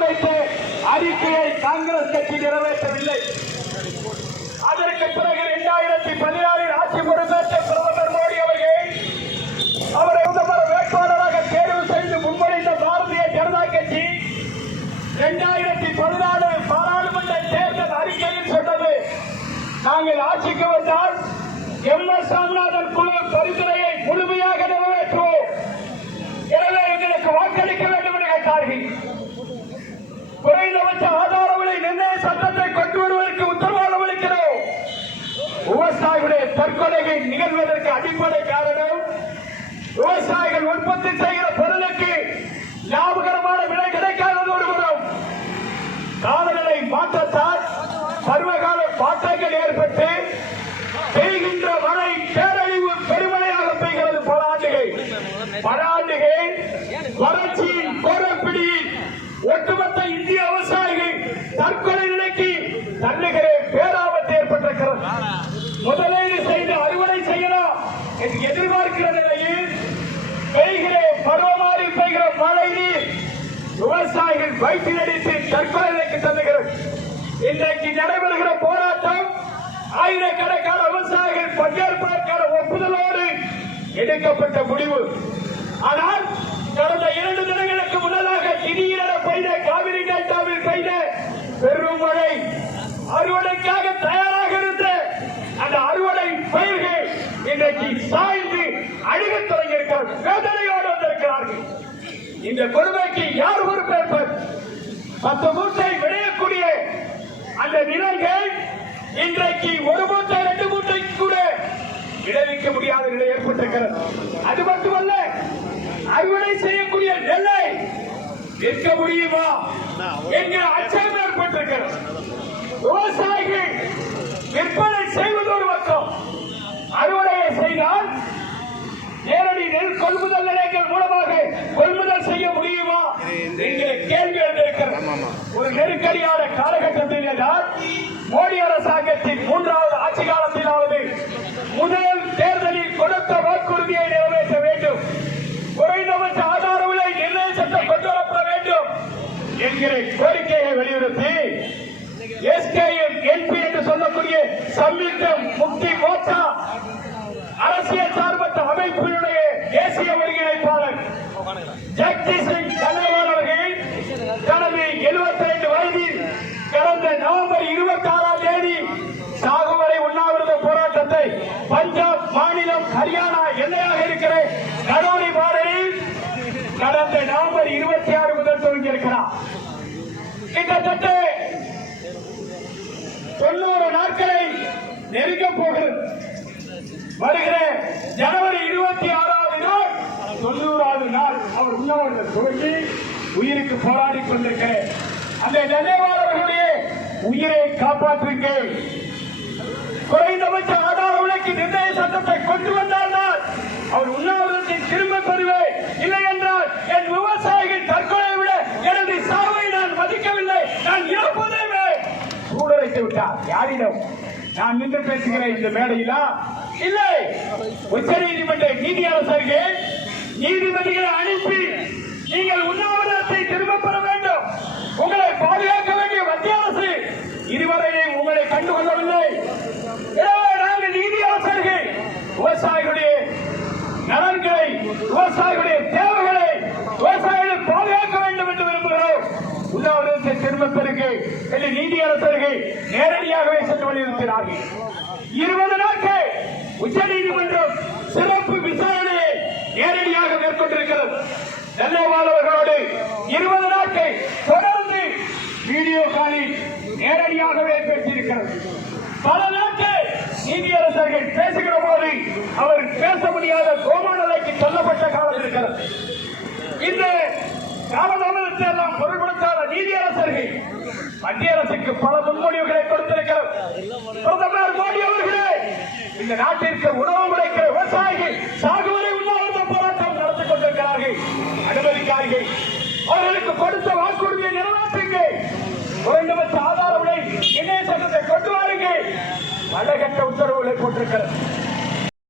ஒத்துழைத்து அறிக்கையை காங்கிரஸ் கட்சி நிறைவேற்றவில்லை. அதற்கு பிறகு இரண்டாயிரத்தி பதினாறில் ஆட்சி பொறுப்பேற்ற பிரதமர் மோடி அவர்கள் அவரை பிரதமர் வேட்பாளராக தேர்வு செய்து முன்மொழிந்த பாரதிய ஜனதா கட்சி இரண்டாயிரத்தி பதினாலு பாராளுமன்ற தேர்தல் அறிக்கையில் சொன்னது. நாங்கள் ஆட்சிக்கு வந்தால் எம் எஸ் சாமிநாதன் குழு பரிந்துரையை முழுமையாக நிறைவேற்றுவோம். எனவே எங்களுக்கு வாக்களிக்க வேண்டும் என்று கேட்டார்கள். குறைந்தபட்ச ஆதார விலை நிர்ணய சட்டத்தை கொண்டு வருவதற்கு உத்தரவாதம் அளிக்கிறோம். விவசாயிகளுடைய தற்கொலைகள் நிகழ்வதற்கு அடிப்படை காரணம் விவசாயிகள் உற்பத்தி செய்கிற பொருளுக்கு லாபகரமான விலை கிடைக்காதது வருகிறோம் காலநிலை மாற்றத்தால் பருவகால மாற்றங்கள் ஏற்பட்டு பெய்கின்ற மழை பேரழிவு பெருமழையாக பெய்கிறது பல ஆண்டுகள். பல ஆண்டுகள் வறட்சியின் அவர்கள் வயிற்றில் அடித்து தற்கொலைக்கு நிலைக்கு இன்றைக்கு நடைபெறுகிற போராட்டம் ஆயிரக்கணக்கான விவசாயிகள் பங்கேற்பதற்கான ஒப்புதலோடு எடுக்கப்பட்ட முடிவு. ஆனால் கடந்த இரண்டு தினங்களுக்கு முன்னதாக திடீரென பெய்த காவிரி டெல்டாவில் பெய்த பெரும் மழை. அறுவடைக்காக தயாராக இருந்த அந்த அறுவடை பயிர்கள் இன்றைக்கு சாய்ந்து அழுகத் தொடங்கியிருக்கிறார்கள். வேதனையோடு வந்திருக்கிறார்கள். இந்த கொடுமைக்கு யார் பொறுப்பேற்பர் பத்து மூட்டை விளையக்கூடிய அந்த நிலைகள் இன்றைக்கு ஒரு மூட்டை ரெண்டு மூட்டை கூட விளைவிக்க முடியாத நிலை ஏற்பட்டிருக்கிறது. அது மட்டுமல்ல அறுவடை செய்யக்கூடிய நெல்லை விற்க முடியுமா என்கிற அச்சம் ஏற்பட்டிருக்கிறது. விவசாயிகள் விற்பனை செய்வதோடு ஒரு நெருக்கடியான காலகட்டத்தில் தான் மோடி அரசாங்கத்தின் மூன்றாவது ஆட்சி காலத்திலாவது முதல் தேர்தலில் கொடுத்த வாக்குறுதியை நிறைவேற்ற வேண்டும். குறைந்தபட்ச ஆதார விலை நிர்ணய சட்டம் வேண்டும் என்கிற கோரிக்கையை வலியுறுத்தி எஸ்கேஎம் என்பி என்று சொல்லக்கூடிய சம்யுக்த முக்தி மோர்ச்சா அரசியல் எல்லையாக இருக்கிற கடவுளை பாடலில் கடந்த நவம்பர் 26 முதல் துவங்கி இருக்கிறார் கிட்டத்தட்ட தொண்ணூறு நாட்களை நெருங்க போகிறது. வருகிற ஜனவரி இருபத்தி ஆறாவது நாள் தொண்ணூறாவது நாள் அவர் உண்ணாவிரதம் துவங்கி உயிருக்கு போராடி கொண்டிருக்கிற அந்த நெல்லைவாளர்களுடைய உயிரை காப்பாற்றுங்கள். குறைந்தபட்சம் ஆதார விலைக்கு நிர்ணய சட்டத்தை கொண்டு வந்தால்தான் அவர் உண்ணாவிரத்தை திரும்ப பெறுவேன் இல்லை என்றால் என் விவசாயிகள் தற்கொலை விட எனது சாவை நான் மதிக்கவில்லை நான் இறப்பதே சூழலைத்து விட்டார் நான் நின்று பேசுகிறேன் இந்த மேடையில? இல்லை. உச்ச நீதிமன்ற நீதியரசர்கள் நீதிபதிகளை அனுப்பி நீங்கள் உண்ணாவிரதத்தை திரும்ப பெற வேண்டும். உங்களை பாதுகாக்க வேண்டிய மத்திய அரசு இதுவரை உங்களை கண்டுகொள்ளவில்லை. நாங்கள் நாங்கள் நீதியரசர்கள் விவசாயிகளுடைய நலன்களை விவசாயிகளுடைய தேவைகளை விவசாயிகளை பாதுகாக்க வேண்டும் என்று விரும்புகிறோம் உண்ணாவிரதத்தை திரும்ப பெறுங்க என்று நீதியரசர்கள் நேரடியாகவே சென்று வலியுறுத்தினார்கள். இருபது நாட்கள் உச்ச நீதிமன்றம் சிறப்பு விசாரணையை நேரடியாக மேற்கொண்டிருக்கிறது. நெல்லை மாணவர்களோடு இருபது நாட்கள் தொடர்ந்து வீடியோ காலில் நேரடியாகவே பேசியிருக்கிறது. பல நாட்கள் நீதியரசர்கள் பேசுகிற போது அவர் பேச முடியாத கோமா சொல்லப்பட்ட காலம் இருக்கிறது. இந்த காலதாமதத்தை எல்லாம் பொருள்படுத்த நீதி அரசர்கள் மத்திய அரசுக்கு பல முன்மொழிவுகளை கொடுத்திருக்கிறது பிரதமர் மோடி அவர்களே இந்த நாட்டிற்கு உணவு உழைக்கிற விவசாயிகள் சாகுவரை உண்ணாவிரத போராட்டம் நடத்தி கொண்டிருக்கிறார்கள். அனுமதிக்கார்கள் அவர்களுக்கு கொடுத்த வாக்குறுதியை நிறைவேற்றுங்கள். குறைந்தபட்ச ஆதார உடை இணைய சட்டத்தை கொண்டு வாருங்கள். வடகட்ட உத்தரவுகளை போட்டிருக்கிறது